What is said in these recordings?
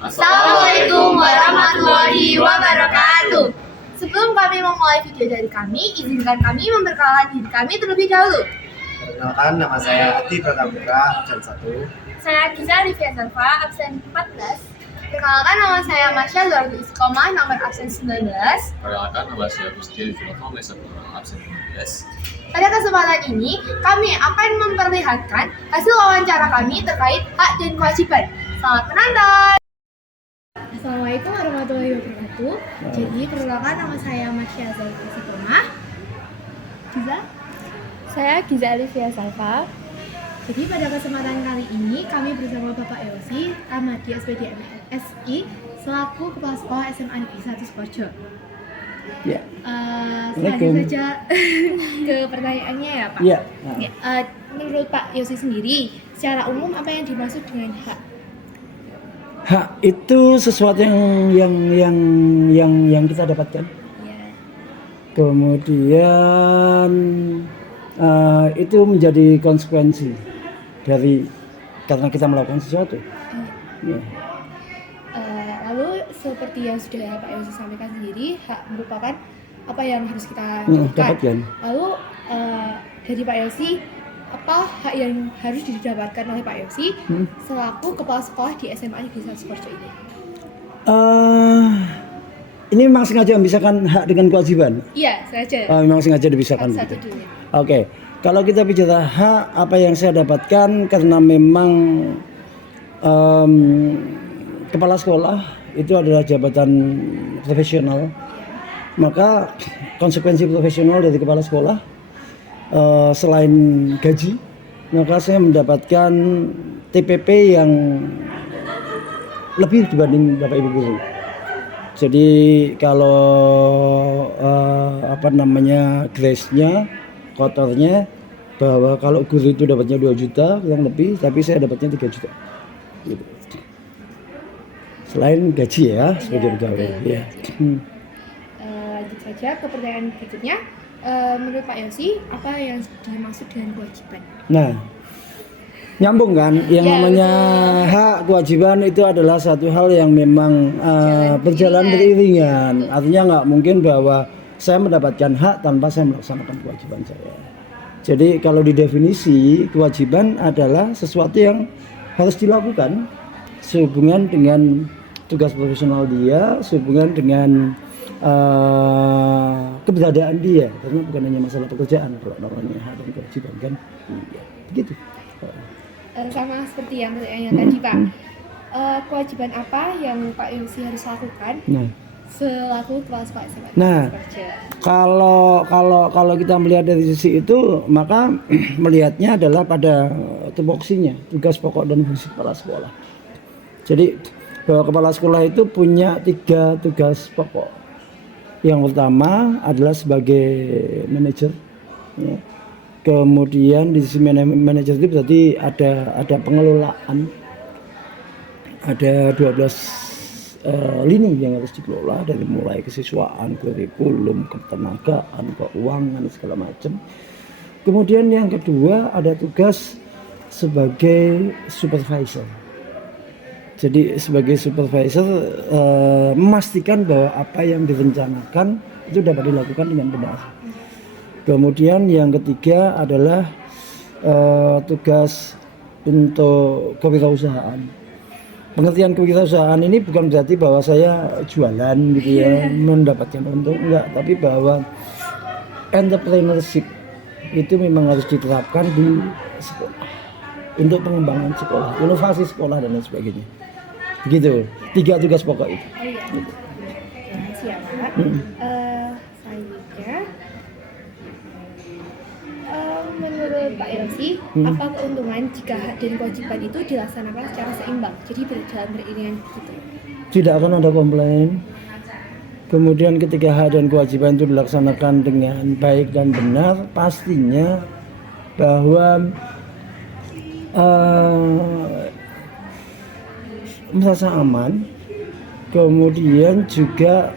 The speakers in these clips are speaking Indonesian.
Assalamualaikum warahmatullahi wabarakatuh. Sebelum kami memulai video dari kami, izinkan kami memperkenalkan diri kami terlebih dahulu. Perkenalkan, nama saya Ati Prataputra, absen 1. Saya Giza Livia Salva, absen 14. Perkenalkan, nama saya Masya Zurul Istiqomah, nomor absen 19. Perkenalkan, nama saya Gusti Zulfa Mesapura, absen 15. Pada kesempatan ini, kami akan memperlihatkan hasil wawancara kami terkait hak dan kewajiban. Selamat menonton! Assalamualaikum warahmatullahi wabarakatuh. Jadi, perkenalkan, nama saya Masya Zurul Istiqomah. Giza? Saya Giza Livia Salva. Jadi pada kesempatan kali ini kami bersama Bapak Yosi Ramadi SPD MSI selaku Kepala Sekolah SMA Negeri 1 Sukoharjo. Ya. Selanjutnya saja ke pertanyaannya ya Pak. Iya. Menurut Pak Yosi sendiri, secara umum apa yang dimaksud dengan hak? Hak itu sesuatu yang kita dapatkan. Ya. Kemudian itu menjadi konsekuensi dari karena kita melakukan sesuatu. Ya. Lalu seperti yang sudah Pak Yosi sampaikan sendiri, hak merupakan apa yang harus kita dapatkan. Lalu dari Pak Yosi, apa hak yang harus didapatkan oleh Pak Yosi selaku kepala sekolah di SMA Negeri 1 Sukoharjo ini? Ini memang sengaja memisahkan hak dengan kewajiban. Iya, sengaja. Memang sengaja dipisahkan. Satu dulu. Oke. Kalau kita bicara hak, apa yang saya dapatkan karena memang kepala sekolah itu adalah jabatan profesional, maka konsekuensi profesional dari kepala sekolah selain gaji, maka saya mendapatkan TPP yang lebih dibanding Bapak Ibu guru. Jadi kalau grace-nya, kotornya, bahwa kalau guru itu dapatnya 2 juta kurang lebih, tapi saya dapatnya 3 juta gitu. Selain gaji ya sebagai pegawai ya. Lanjut saja ke pertanyaan berikutnya. Menurut Pak Yosi, apa yang dimaksud dengan kewajiban? Nah, nyambung kan, yang namanya hak kewajiban itu adalah satu hal yang memang berjalan beriringan. Artinya nggak mungkin bahwa saya mendapatkan hak tanpa saya melaksanakan kewajiban saya. Jadi kalau di definisi, kewajiban adalah sesuatu yang harus dilakukan sehubungan dengan tugas profesional dia, sehubungan dengan keberadaan dia, karena bukan hanya masalah pekerjaan kalau namanya hak dan kewajiban kan, ya, begitu. Sama seperti yang pertanyaannya tadi Pak, kewajiban apa yang Pak Yosi harus lakukan selaku kepala sekolah SMA? Kalau kita melihat dari sisi itu, maka melihatnya adalah pada tupoksinya, tugas pokok dan fungsi kepala sekolah. Jadi bahwa kepala sekolah itu punya 3 tugas pokok. Yang pertama adalah sebagai manajer. Ya. Kemudian di sisi manajer itu berarti ada pengelolaan, ada 12 lini yang harus dikelola, dari mulai kesiswaan, kurikulum, ketenagaan, keuangan, segala macam. Kemudian yang kedua ada tugas sebagai supervisor. Jadi sebagai supervisor memastikan bahwa apa yang direncanakan itu dapat dilakukan dengan benar. Kemudian yang ketiga adalah tugas untuk kewirausahaan. Pengertian kewirausahaan ini bukan berarti bahwa saya jualan gitu ya, mendapatkan untung, enggak, tapi bahwa entrepreneurship itu memang harus diterapkan di sekolah untuk pengembangan sekolah, inovasi sekolah dan lain sebagainya. Begitu, 3 tugas pokok itu. Gitu. Siap Pak. Selanjutnya, menurut Pak Yosi, apa keuntungan jika hak dan kewajiban itu dilaksanakan secara seimbang, jadi berjalan beriringan gitu? Tidak akan ada komplain. Kemudian ketika hak dan kewajiban itu dilaksanakan dengan baik dan benar, pastinya bahwa merasa aman. Kemudian juga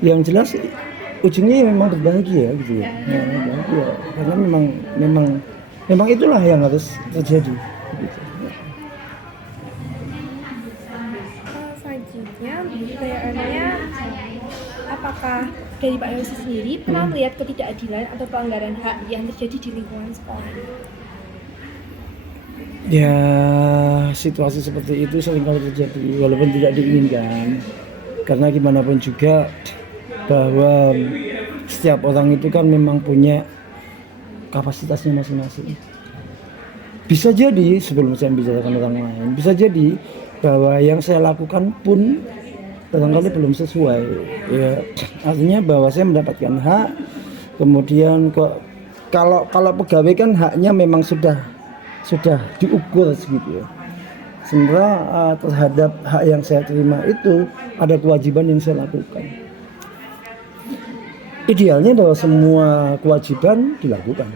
yang jelas ujungnya memang berbahagia gitu ya. Bahagia. Karena memang itulah yang harus terjadi gitu. selanjutnya pertanyaannya, apakah dari Pak Yosi sendiri pernah melihat ketidakadilan atau pelanggaran hak yang terjadi di lingkungan sekolah? Ya, situasi seperti itu seringkali terjadi walaupun tidak diinginkan. Karena gimana pun juga bahwa setiap orang itu kan memang punya kapasitasnya masing-masing. Bisa jadi sebelum saya bicarakan orang lain, bisa jadi bahwa yang saya lakukan pun barangkali belum sesuai. Ya, artinya bahwa saya mendapatkan hak, kemudian kok kalau pegawai kan haknya memang sudah diukur segitu ya. Sementara terhadap hak yang saya terima itu ada kewajiban yang saya lakukan. Idealnya bahwa semua kewajiban dilakukan.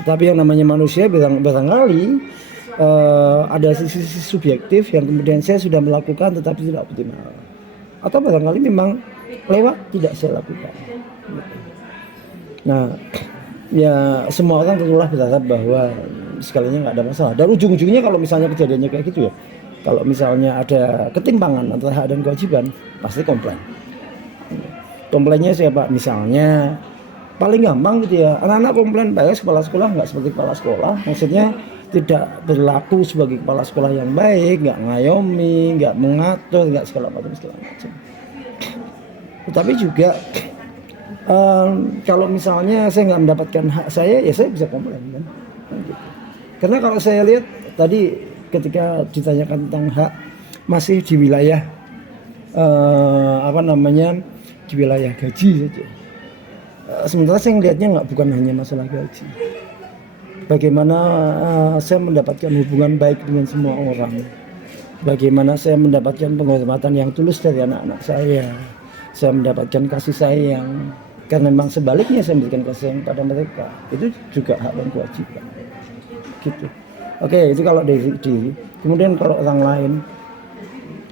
Tetapi yang namanya manusia barangkali ada sisi subjektif yang kemudian saya sudah melakukan tetapi tidak optimal. Atau barangkali memang lewat tidak saya lakukan. Nah, ya semua orang tentulah berharap bahwa sekalinya nggak ada masalah. Dan ujung-ujungnya kalau misalnya kejadiannya kayak gitu ya, kalau misalnya ada ketimpangan antara hak dan kewajiban, pasti komplain. Komplainnya siapa? Misalnya paling gampang gitu ya, anak-anak komplain baik kepala sekolah nggak seperti kepala sekolah, maksudnya tidak berlaku sebagai kepala sekolah yang baik, nggak ngayomi, nggak mengatur, nggak segala macam. Tetapi juga kalau misalnya saya nggak mendapatkan hak saya, ya saya bisa komplain kan. Gitu. Karena kalau saya lihat tadi ketika ditanyakan tentang hak masih di wilayah di wilayah gaji saja. Sementara saya melihatnya bukan hanya masalah gaji. Bagaimana saya mendapatkan hubungan baik dengan semua orang. Bagaimana saya mendapatkan penghormatan yang tulus dari anak-anak saya. Saya mendapatkan kasih sayang. Karena memang sebaliknya saya memberikan kasih sayang pada mereka. Itu juga hak dan kewajiban. Gitu. Oke, itu kalau dari diri. Kemudian kalau orang lain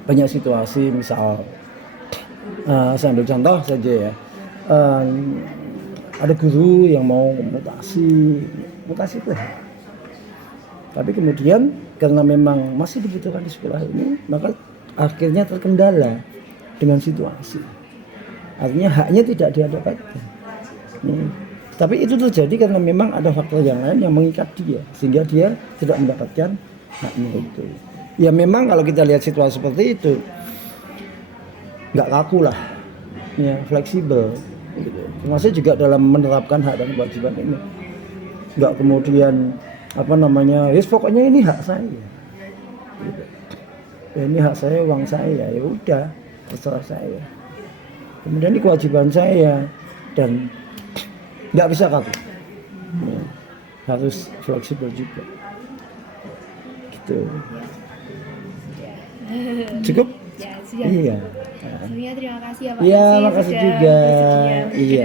banyak situasi, misal saya ambil contoh saja ya. Ada guru yang mau mutasi itu. Tapi kemudian karena memang masih dibutuhkan di sekolah ini, maka akhirnya terkendala dengan situasi. Artinya haknya tidak didapatkan. Tapi itu terjadi karena memang ada faktor yang lain yang mengikat dia, sehingga dia tidak mendapatkan haknya itu. Ya memang kalau kita lihat situasi seperti itu, nggak kaku lah, ya fleksibel. Gitu. Termasuk juga dalam menerapkan hak dan kewajiban ini, nggak kemudian yes pokoknya ini hak saya, gitu. Ya, ini hak saya, uang saya, ya udah terserah saya. Kemudian ini kewajiban saya dan nggak bisa kaku, ya, harus fleksibel juga, gitu. Cukup? Ya, sudah. Iya. Sebelumnya terima kasih ya Pak. Iya, makasih juga. Iya.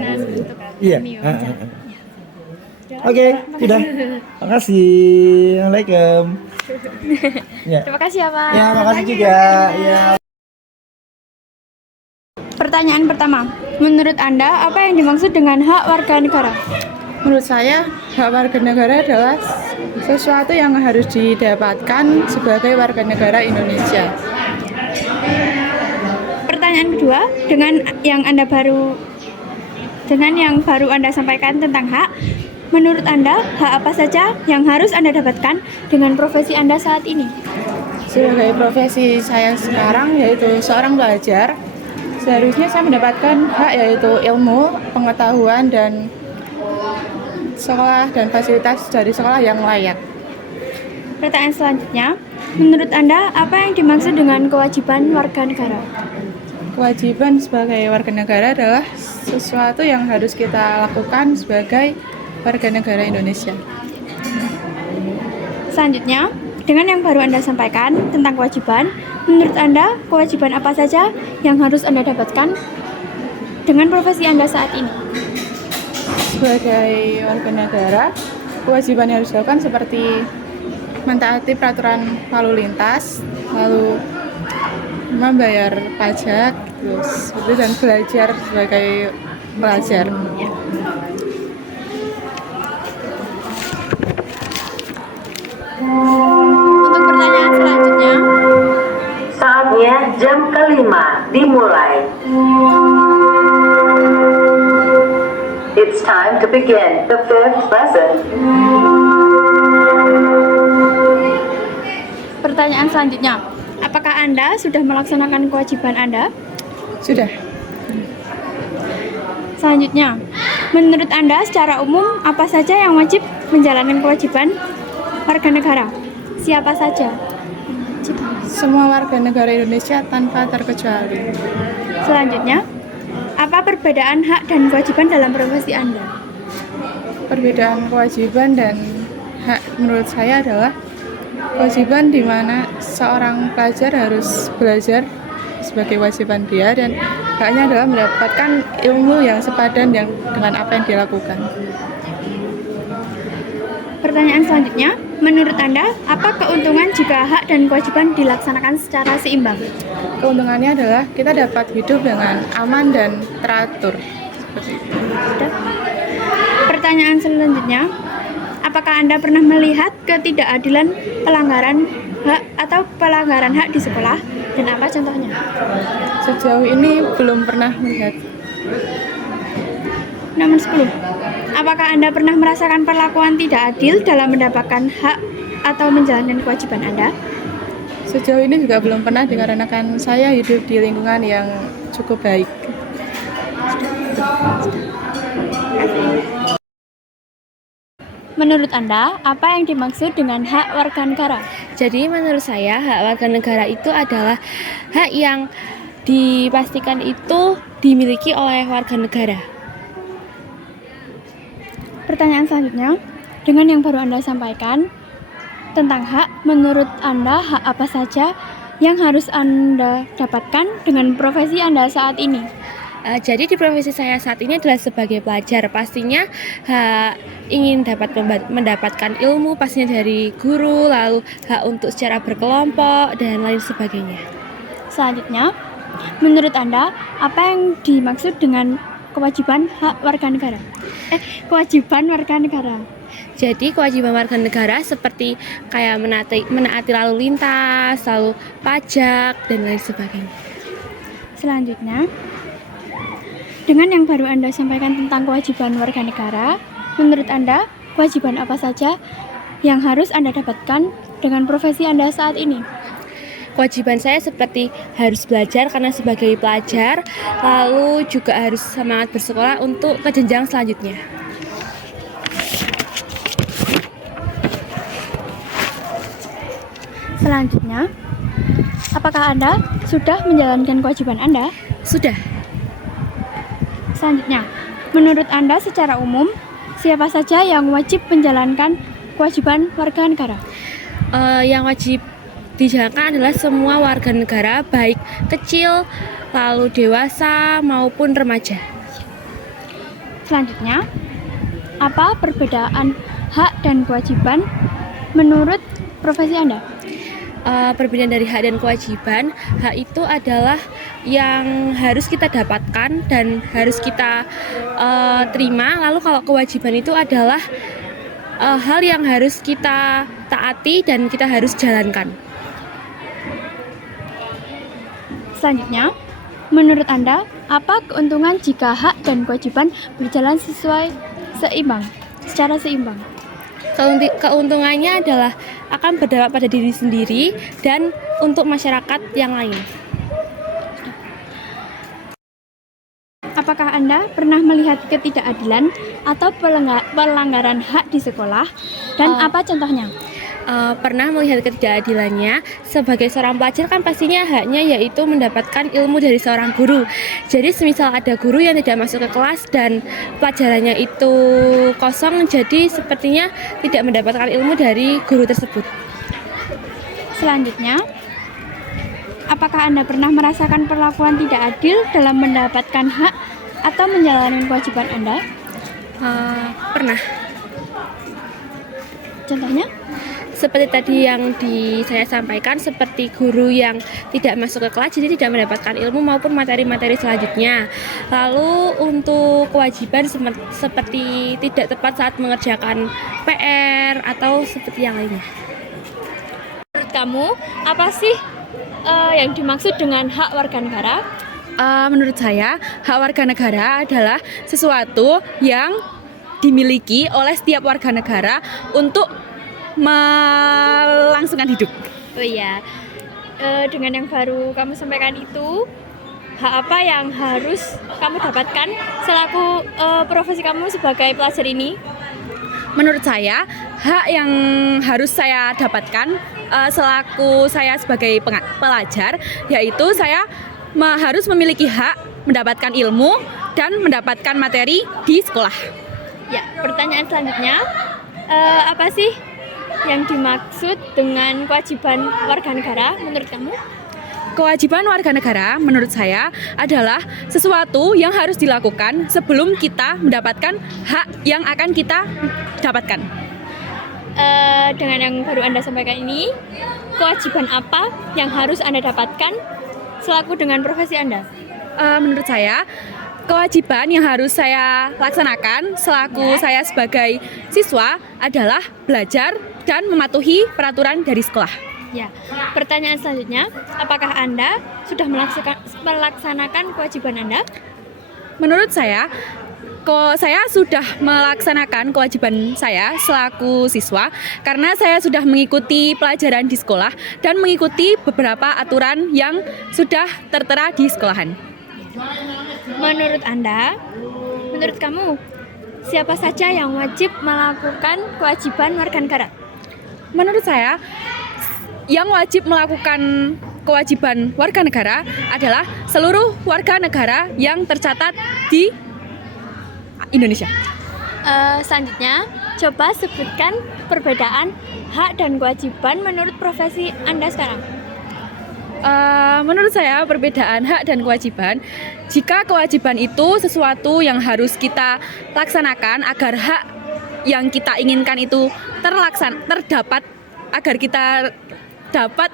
Iya. Oke, sudah. Makasih. Assalamualaikum. Ya. Terima kasih ya Pak. Ya, makasih juga. Ya. Pertanyaan pertama, menurut Anda apa yang dimaksud dengan hak warga negara? Menurut saya, hak warga negara adalah sesuatu yang harus didapatkan sebagai warga negara Indonesia. Pertanyaan kedua, dengan yang baru Anda sampaikan tentang hak, menurut Anda hak apa saja yang harus Anda dapatkan dengan profesi Anda saat ini? Sebagai profesi saya sekarang yaitu seorang pelajar, seharusnya saya mendapatkan hak yaitu ilmu, pengetahuan, dan sekolah dan fasilitas dari sekolah yang layak. Pertanyaan selanjutnya, menurut Anda apa yang dimaksud dengan kewajiban warga negara? Kewajiban sebagai warga negara adalah sesuatu yang harus kita lakukan sebagai warga negara Indonesia. Selanjutnya, dengan yang baru Anda sampaikan tentang kewajiban, menurut Anda kewajiban apa saja yang harus Anda dapatkan dengan profesi Anda saat ini? Sebagai warga negara, kewajiban yang harus dilakukan seperti mentaati peraturan lalu lintas, lalu membayar pajak, terus itu, dan belajar sebagai pelajar. Untuk pertanyaan selanjutnya, Waktunya jam kelima dimulai. It's time to begin the fifth lesson. Pertanyaan selanjutnya, apakah Anda sudah melaksanakan kewajiban Anda? Sudah. Selanjutnya, menurut Anda secara umum apa saja yang wajib menjalankan kewajiban warga negara? Siapa saja? Semua warga negara Indonesia tanpa terkecuali. Selanjutnya, apa perbedaan hak dan kewajiban dalam profesi Anda? Perbedaan kewajiban dan hak menurut saya adalah kewajiban di mana seorang pelajar harus belajar sebagai kewajiban dia, dan haknya adalah mendapatkan ilmu yang sepadan dengan apa yang dia lakukan. Pertanyaan selanjutnya, menurut Anda apa keuntungan jika hak dan kewajiban dilaksanakan secara seimbang? Keuntungannya adalah kita dapat hidup dengan aman dan teratur. Seperti itu. Pertanyaan selanjutnya, apakah Anda pernah melihat ketidakadilan pelanggaran hak atau pelanggaran hak di sekolah, dan apa contohnya? Sejauh ini belum pernah melihat. Nomor 10. Apakah Anda pernah merasakan perlakuan tidak adil dalam mendapatkan hak atau menjalankan kewajiban Anda? Sejauh ini juga belum pernah, dikarenakan saya hidup di lingkungan yang cukup baik. Menurut Anda, apa yang dimaksud dengan hak warga negara? Jadi menurut saya hak warga negara itu adalah hak yang dipastikan itu dimiliki oleh warga negara. Pertanyaan selanjutnya, dengan yang baru Anda sampaikan tentang hak, menurut Anda hak apa saja yang harus Anda dapatkan dengan profesi Anda saat ini? Jadi di profesi saya saat ini adalah sebagai pelajar. Pastinya hak ingin dapat mendapatkan ilmu pastinya dari guru, lalu hak untuk secara berkelompok dan lain sebagainya. Selanjutnya, menurut Anda apa yang dimaksud dengan kewajiban hak warga negara? Kewajiban warga negara. Jadi kewajiban warga negara seperti kayak menaati lalu lintas, lalu pajak dan lain sebagainya. Selanjutnya, dengan yang baru Anda sampaikan tentang kewajiban warga negara, menurut Anda kewajiban apa saja yang harus Anda dapatkan dengan profesi Anda saat ini? Kewajiban saya seperti harus belajar karena sebagai pelajar, lalu juga harus semangat bersekolah untuk ke jenjang selanjutnya. Selanjutnya, apakah Anda sudah menjalankan kewajiban Anda? Sudah. Selanjutnya, menurut Anda secara umum, siapa saja yang wajib menjalankan kewajiban warga negara? Yang wajib dijalankan adalah semua warga negara, baik kecil, lalu dewasa maupun remaja. Selanjutnya, apa perbedaan hak dan kewajiban menurut profesi Anda? Perbedaan dari hak dan kewajiban, hak itu adalah yang harus kita dapatkan dan harus kita terima, lalu kalau kewajiban itu adalah hal yang harus kita taati dan kita harus jalankan. Selanjutnya, menurut Anda, apa keuntungan jika hak dan kewajiban berjalan secara seimbang? Keuntungannya adalah akan berdampak pada diri sendiri dan untuk masyarakat yang lain. Apakah Anda pernah melihat ketidakadilan atau pelanggaran hak di sekolah, dan apa contohnya? Pernah melihat ketidakadilannya. Sebagai seorang pelajar kan pastinya haknya yaitu mendapatkan ilmu dari seorang guru. Jadi semisal ada guru yang tidak masuk ke kelas dan pelajarannya itu kosong, jadi sepertinya tidak mendapatkan ilmu dari guru tersebut. Selanjutnya, apakah Anda pernah merasakan perlakuan tidak adil dalam mendapatkan hak atau menjalani kewajiban Anda? Pernah. Contohnya? Seperti tadi yang saya sampaikan, seperti guru yang tidak masuk ke kelas jadi tidak mendapatkan ilmu maupun materi-materi selanjutnya. Lalu untuk kewajiban seperti tidak tepat saat mengerjakan PR atau seperti yang lainnya. Menurut kamu, apa sih yang dimaksud dengan hak warga negara? Menurut saya, hak warga negara adalah sesuatu yang dimiliki oleh setiap warga negara untuk melangsungkan hidup. Oh iya, dengan yang baru kamu sampaikan itu, hak apa yang harus kamu dapatkan selaku profesi kamu sebagai pelajar ini? Menurut saya, hak yang harus saya dapatkan selaku saya sebagai pelajar, yaitu saya harus memiliki hak mendapatkan ilmu dan mendapatkan materi di sekolah. Ya, pertanyaan selanjutnya, apa sih yang dimaksud dengan kewajiban warga negara menurut kamu? Kewajiban warga negara menurut saya adalah sesuatu yang harus dilakukan sebelum kita mendapatkan hak yang akan kita dapatkan. Dengan yang baru Anda sampaikan ini, kewajiban apa yang harus Anda dapatkan selaku dengan profesi Anda? Menurut saya, kewajiban yang harus saya laksanakan selaku saya sebagai siswa adalah belajar dan mematuhi peraturan dari sekolah. Ya, pertanyaan selanjutnya, apakah Anda sudah melaksanakan kewajiban Anda? Menurut saya, saya sudah melaksanakan kewajiban saya selaku siswa karena saya sudah mengikuti pelajaran di sekolah dan mengikuti beberapa aturan yang sudah tertera di sekolahan. Menurut kamu, siapa saja yang wajib melakukan kewajiban warga negara? Menurut saya, yang wajib melakukan kewajiban warga negara adalah seluruh warga negara yang tercatat di Indonesia. Selanjutnya, coba sebutkan perbedaan hak dan kewajiban menurut profesi Anda sekarang. Menurut saya perbedaan hak dan kewajiban, jika kewajiban itu sesuatu yang harus kita laksanakan agar hak yang kita inginkan itu terdapat, agar kita dapat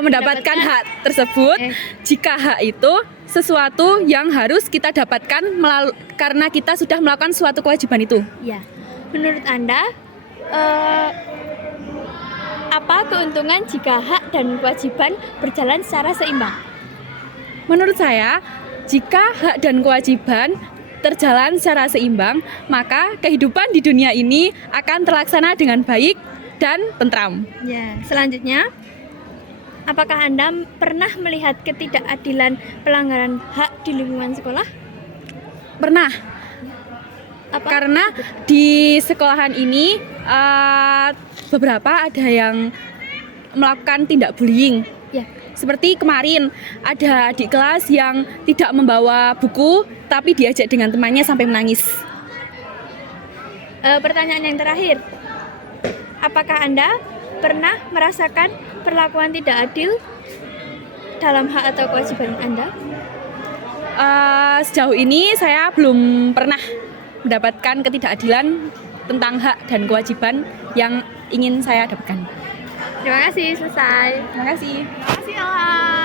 mendapatkan hak tersebut. Jika hak itu sesuatu yang harus kita dapatkan karena kita sudah melakukan suatu kewajiban itu. Ya, menurut Anda, apa keuntungan jika hak dan kewajiban berjalan secara seimbang? Menurut saya, jika hak dan kewajiban terjalan secara seimbang, maka kehidupan di dunia ini akan terlaksana dengan baik dan tentram. Ya, selanjutnya, apakah Anda pernah melihat ketidakadilan pelanggaran hak di lingkungan sekolah? Pernah. Apa? Karena di sekolahan ini beberapa ada yang melakukan tindak bullying. Ya. Seperti kemarin ada adik kelas yang tidak membawa buku tapi diajak dengan temannya sampai menangis. Pertanyaan yang terakhir, apakah Anda pernah merasakan perlakuan tidak adil dalam hak atau kewajiban Anda? Sejauh ini saya belum pernah mendapatkan ketidakadilan tentang hak dan kewajiban yang ingin saya dapatkan. Terima kasih, selesai. Terima kasih. Terima kasih, Ella.